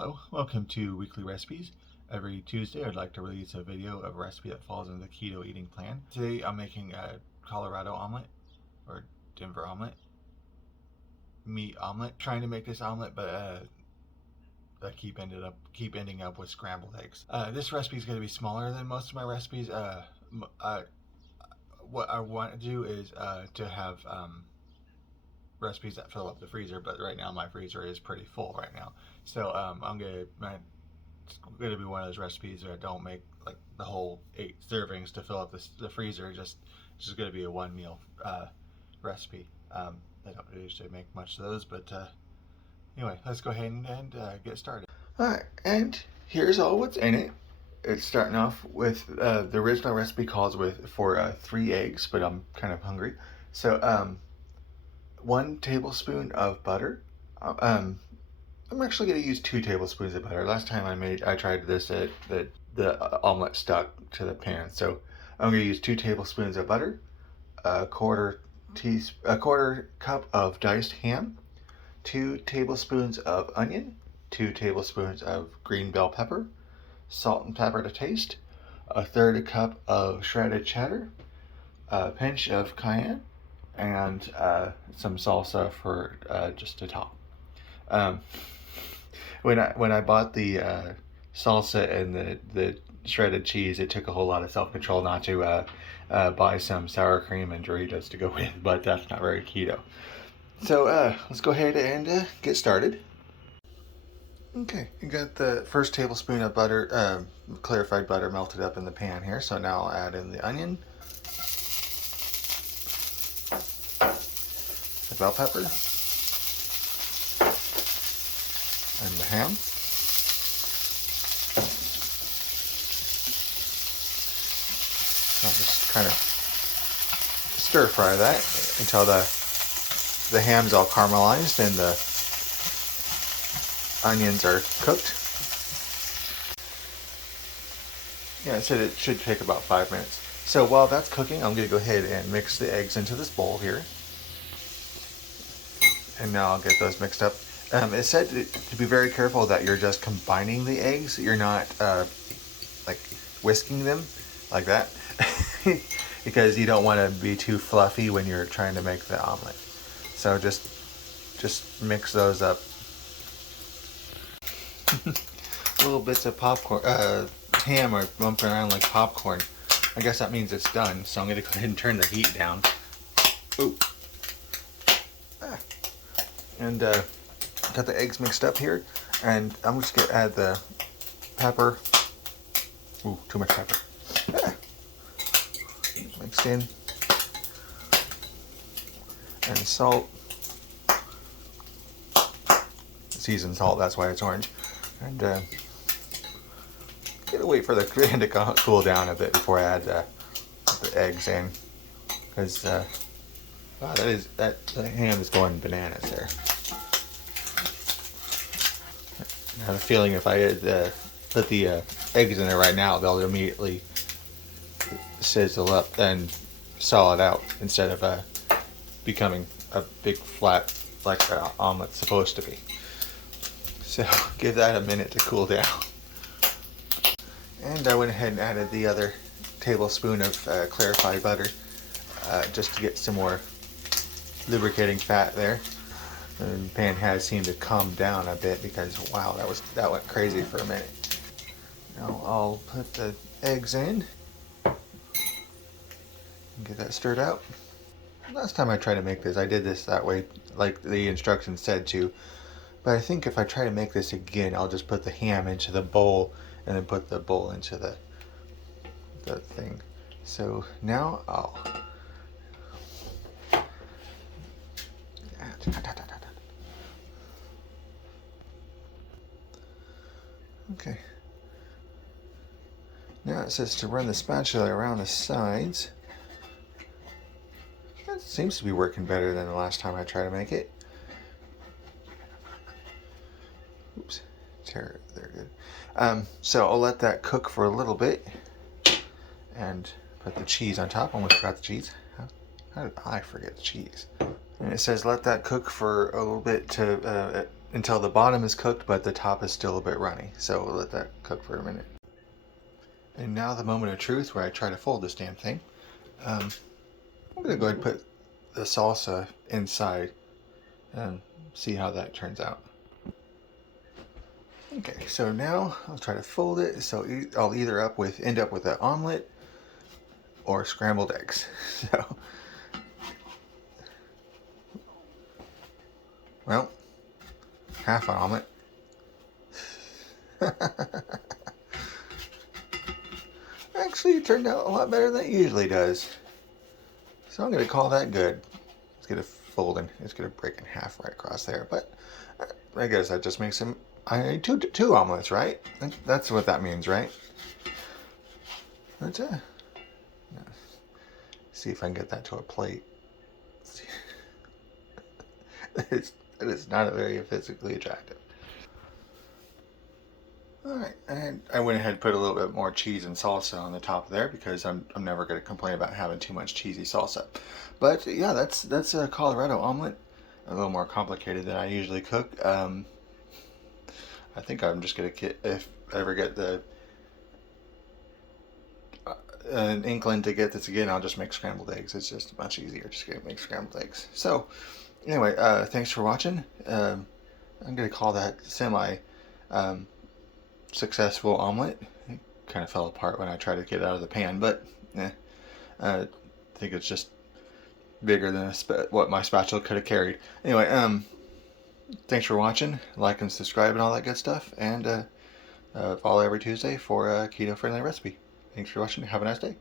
Hello, welcome to Weekly Recipes. Every Tuesday I'd like to release a video of a recipe that falls into the keto eating plan. Today I'm making a Colorado omelet, or Denver omelet, meat omelet. Trying to make this omelet, but I keep ending up with scrambled eggs. This recipe is going to be smaller than most of my recipes. What I want to do is to have recipes that fill up the freezer, but right now my freezer is pretty full right now. So it's going to be one of those recipes where I don't make like the whole 8 servings to fill up the freezer. It's just going to be a one meal recipe. I don't usually make much of those, but anyway, let's go ahead and get started. Alright, and here's all what's in it. It's starting off with the original recipe calls for 3 eggs, but I'm kind of hungry. So 1 tablespoon of butter. I'm actually going to use 2 tablespoons of butter. Last time I tried this, the omelet stuck to the pan. So I'm going to use 2 tablespoons of butter, a quarter cup of diced ham, 2 tablespoons of onion, 2 tablespoons of green bell pepper, salt and pepper to taste, a third cup of shredded cheddar, a pinch of cayenne, and some salsa for just to top. When I bought the salsa and the shredded cheese, it took a whole lot of self-control not to buy some sour cream and Doritos to go with, but that's not very keto. So let's go ahead and get started. Okay, you got the first tablespoon of butter, clarified butter melted up in the pan here. So now I'll add in the onion, the bell pepper, and the ham. I'll just kind of stir fry that until the ham's all caramelized and the onions are cooked. Yeah, I said it should take about 5 minutes. So while that's cooking, I'm going to go ahead and mix the eggs into this bowl here. And now I'll get those mixed up. It said to be very careful that you're just combining the eggs. You're not like whisking them like that. Because you don't want to be too fluffy when you're trying to make the omelet. So just mix those up. Little bits of popcorn, ham are bumping around like popcorn. I guess that means it's done. So I'm going to go ahead and turn the heat down. Ooh. And got the eggs mixed up here. And I'm just going to add the pepper. Ooh, too much pepper. Mixed in. And salt. Seasoned salt, that's why it's orange. And gotta wait for the pan to cool down a bit before I add the eggs in. Because wow, the ham is going bananas there. I have a feeling if I put the eggs in there right now, they'll immediately sizzle up and solid out instead of becoming a big flat like the omelet's supposed to be. So give that a minute to cool down. And I went ahead and added the other tablespoon of clarified butter just to get some more lubricating fat there. The pan has seemed to calm down a bit because wow, that went crazy for a minute. Now I'll put the eggs in and get that stirred out. Last time I tried to make this, I did this that way, like the instructions said to. But I think if I try to make this again, I'll just put the ham into the bowl and then put the bowl into the thing. So now I'll okay. Now it says to run the spatula around the sides. That seems to be working better than the last time I tried to make it. Oops, they're good. So I'll let that cook for a little bit and put the cheese on top. Almost forgot the cheese. How did I forget the cheese? And it says let that cook for a little bit to until the bottom is cooked, but the top is still a bit runny. So we'll let that cook for a minute. And now the moment of truth where I try to fold this damn thing. I'm going to go ahead and put the salsa inside and see how that turns out. Okay, so now I'll try to fold it. So I'll either end up with an omelet or scrambled eggs. So, well, half an omelet. Actually, it turned out a lot better than it usually does. So I'm going to call that good. Let's get it folding. It's going to break in half right across there. But I guess that just makes them two omelets, right? That's what that means, right? Let's see if I can get that to a plate. It is not very physically attractive. Alright, and I went ahead and put a little bit more cheese and salsa on the top there because I'm never going to complain about having too much cheesy salsa. But yeah, that's a Colorado omelet. A little more complicated than I usually cook. I think I'm just going to get, if I ever get an inkling to get this again, I'll just make scrambled eggs. It's just much easier just to make scrambled eggs. So anyway, thanks for watching. I'm going to call that semi successful omelet. It kind of fell apart when I tried to get it out of the pan, but I think it's just bigger than what my spatula could have carried. Anyway, thanks for watching. Like and subscribe and all that good stuff, and follow every Tuesday for a keto-friendly recipe. Thanks for watching. Have a nice day.